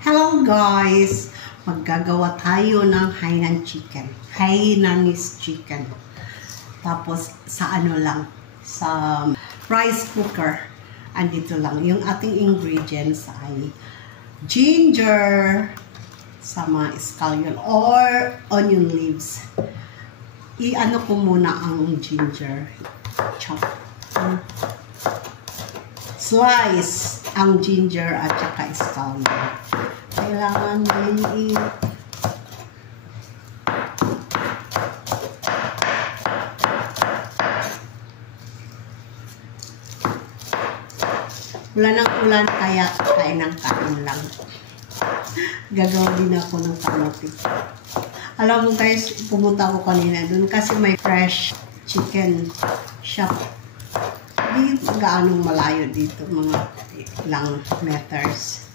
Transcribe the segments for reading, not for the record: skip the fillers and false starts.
Hello guys! Maggagawa tayo ng Hainan chicken. Hainanese chicken. Tapos sa ano lang, sa rice cooker. Andito lang. Yung ating ingredients ay ginger, sama scallion or onion leaves. I-ano ko muna ang ginger. Chop. Slice ang ginger at saka scallion. Kailangan din ulan ng ulan kaya kain ng kain lang. Gagawa din ako ng kamote. Alam mo guys, pumunta ako kanina dun kasi may fresh chicken shop. Hindi gaanong malayo dito, mga ilang meters.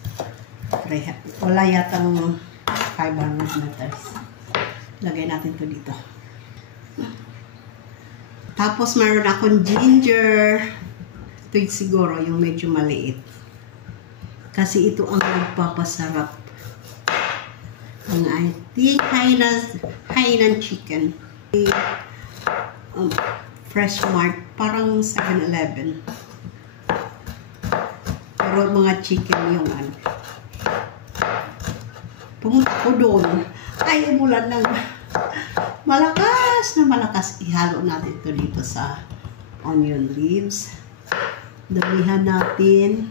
Wala yatang 500 meters. Lagay natin to dito. Tapos meron akong ginger. Ito siguro yung medyo maliit. Kasi ito ang nagpapasarap. Ang ating Hainan chicken. Fresh Mart. Parang 7-Eleven. Pero mga chicken yung ano. Pumunta ko doon. Ay, umulan ng malakas na malakas. Ihalo natin ito dito sa onion leaves. Damihan natin.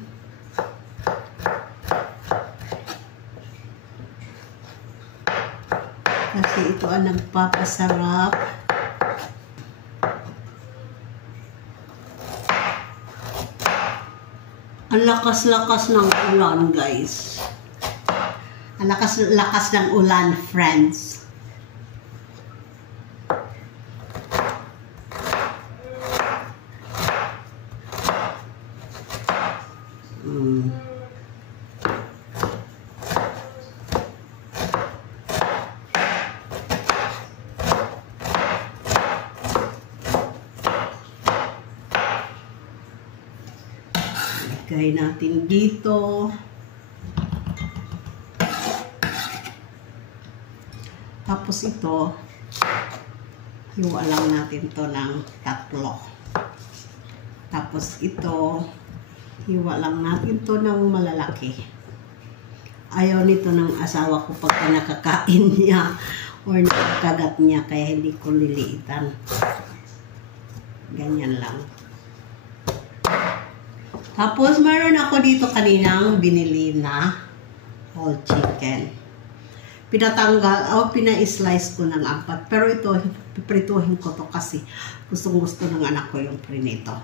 Kasi ito ang nagpapasarap. Ang lakas-lakas ng ulan, guys. Ang lakas-lakas ng ulan, friends. Lagay natin dito. Tapos ito, hiwa lang natin to ng 3. Tapos ito, hiwa lang natin to ng malalaki. Ayaw nito ng asawa ko pagka nakakain niya or nakakagat niya, kaya hindi ko liliitan. Ganyan lang. Tapos, meron ako dito kaninang binili na whole chicken. Pinatanggal, pina-slice ko ng 4. Pero ito, piprituhin ko to kasi gustong-gusto ng anak ko yung prinito.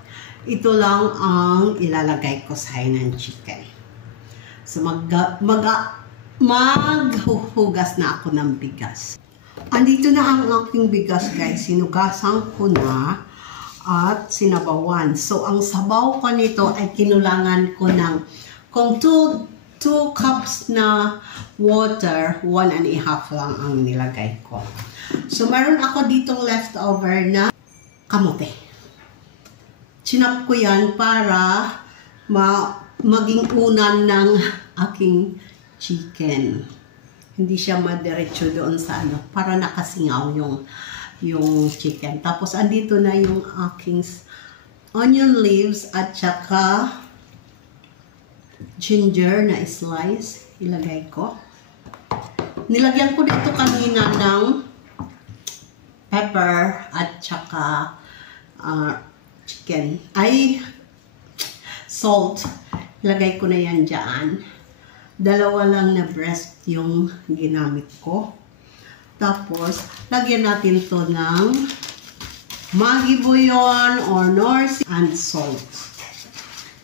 Ito lang ang ilalagay ko sa Hainan chicken. So, maghuhugas na ako ng bigas. Andito na ang aking bigas, guys. Sinugasan ko na at sinabawan. So, ang sabaw ko nito ay kinulangan ko ng kung 2 cups na water, 1.5 lang ang nilagay ko. So, meron ako ditong leftover na kamote. Sinap ko yan para maging unan ng aking chicken. Hindi siya madiretso doon sa ano, para nakasingaw yung chicken. Tapos, andito na yung aking onion leaves at saka ginger na slice. Ilagay ko. Nilagyan ko dito kanina ng pepper at saka chicken. Salt. Ilagay ko na yan dyan. 2 lang na breast yung ginamit ko. Tapos, lagyan natin to ng Maggi bouillon or Norsi and salt.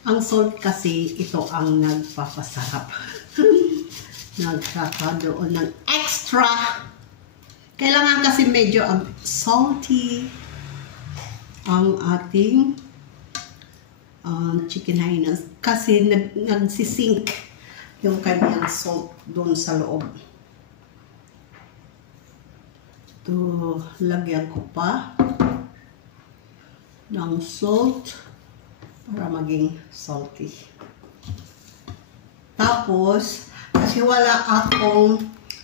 Ang salt kasi, ito ang nagpapasarap. Nagkakaroon ng extra. Kailangan kasi medyo salty ang ating chicken Hainan. Kasi nagsisink yung kanyang salt doon sa loob. Ito, lagyan ko pa ng salt para maging salty. Tapos, Kasi wala akong,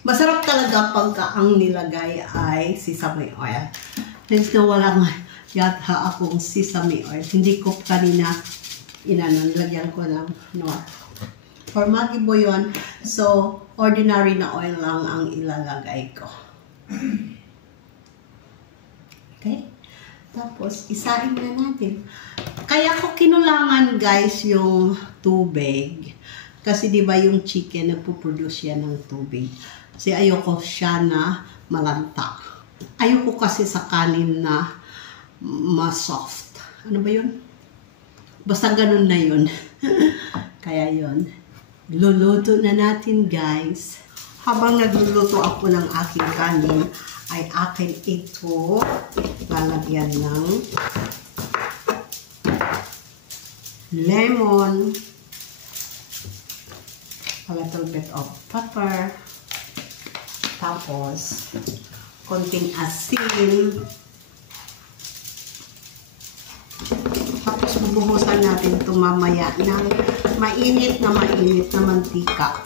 masarap talaga pagka ang nilagay ay sesame oil. Since na wala nga yata akong sesame oil, hindi ko kanina lagyan ko ng for Magibo yun. So, ordinary na oil lang ang ilalagay ko. Okay? Tapos, isain na natin. Kaya ko kinulangan, guys, yung tubig. Kasi, di ba, yung chicken, nagpo-produce yan ng tubig. Kasi ayoko siya na malanta. Ayoko kasi sa kanin na ma-soft. Ano ba yun? Basta ganun na yun. Kaya yun. Luluto na natin, guys. Habang nagluluto ako ng aking kanin, ay akin ito lalagyan ng lemon, a little bit of pepper, tapos konting asin, tapos bubuhusan natin ito mamaya ng mainit na mantika.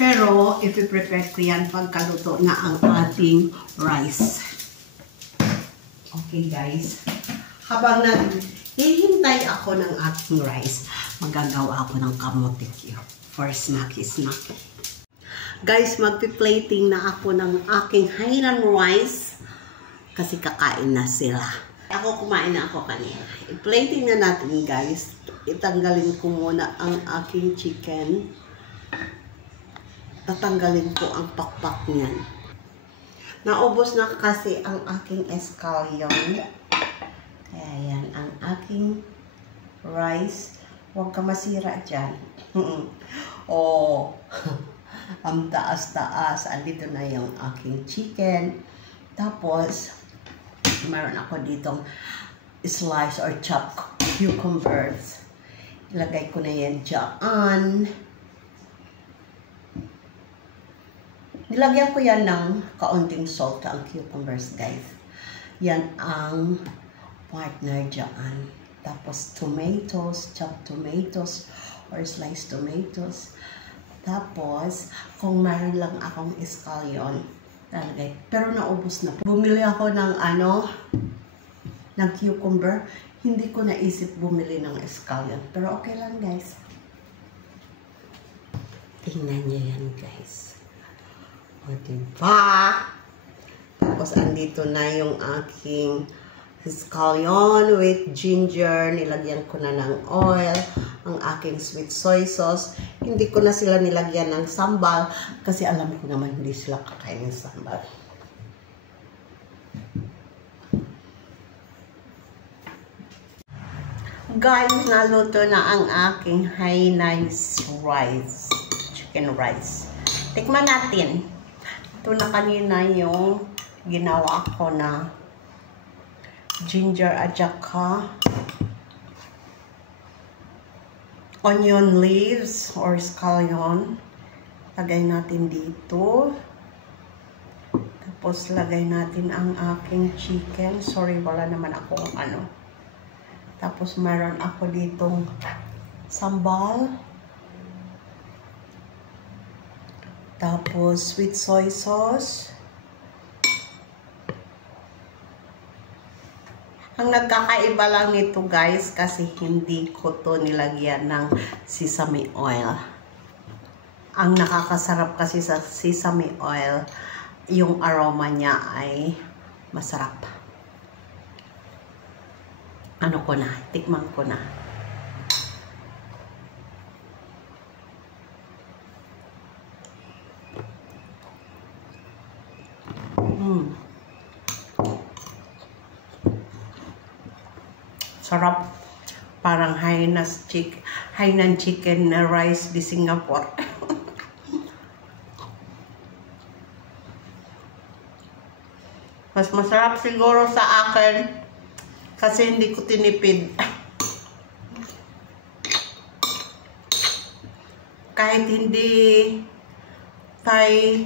Pero, i-prepare ko yan pagkaluto na ang ating rice. Okay, guys. Habang hihintay ako ng ating rice, magagawa ako ng kamote for snacky-snacky. Guys, magpi-plating na ako ng aking Hainan rice kasi kakain na sila. Ako kumain na ako kanina. I-plating na natin, guys. Itanggalin ko muna ang aking chicken. Tatanggalin ko ang pakpak niyan. Naubos na kasi ang aking escallion. Kaya yan, ang aking rice. Huwag ka masira dyan. Oh, ang taas-taas. Andito na yung aking chicken. Tapos, mayroon ako ditong slice or chopped cucumbers. Ilagay ko na yan dyan. Nilagyan ko yan ng kaunting salt ang cucumbers, guys. Yan ang partner dyan. Tapos tomatoes, chopped tomatoes or sliced tomatoes. Tapos, kung mayroon lang akong scallion, lalagay. Pero naubos na. Bumili ako ng ng cucumber. Hindi ko naisip bumili ng scallion. Pero okay lang, guys. Tingnan niyo yan, guys. O, diba? Tapos, andito na yung aking scallion with ginger. Nilagyan ko na ng oil. Ang aking sweet soy sauce. Hindi ko na sila nilagyan ng sambal kasi alam ko naman hindi sila kakain ng sambal. Guys, naluto na ang aking Hainan rice. Chicken rice. Tikman natin. Ito na kanina yung ginawa ko na ginger at saka onion leaves or scallion. Lagay natin dito. Tapos lagay natin ang aking chicken. Sorry, wala naman ako Tapos meron ako ditong sambal. Tapos, sweet soy sauce. Ang nagkakaiba lang nito, guys, kasi hindi ko to nilagyan ng sesame oil. Ang nakakasarap kasi sa sesame oil, yung aroma niya ay masarap. Tikman ko na. Sarap. Parang Hainan chicken na rice di Singapore. Mas masarap siguro sa akin kasi hindi ko tinipid. Kahit hindi Thai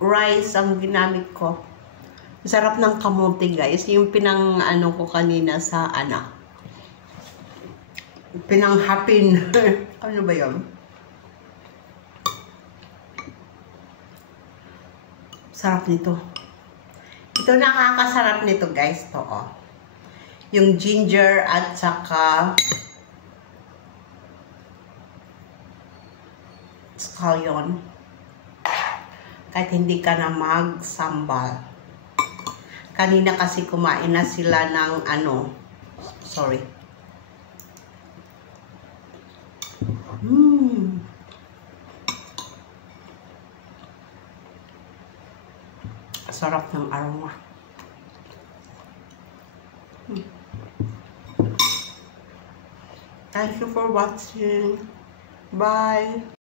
rice ang ginamit ko. Masarap ng kamote, guys. Yung ko kanina sa pinanghapin. Ano ba yun? Sarap nito. Ito nakakasarap nito guys. To, oh. Yung ginger at saka scallion. Kahit hindi ka na magsambal. Kanina kasi kumain na sila ng ano. Sorry. Sarap ng aroma. Thank you for watching. Bye.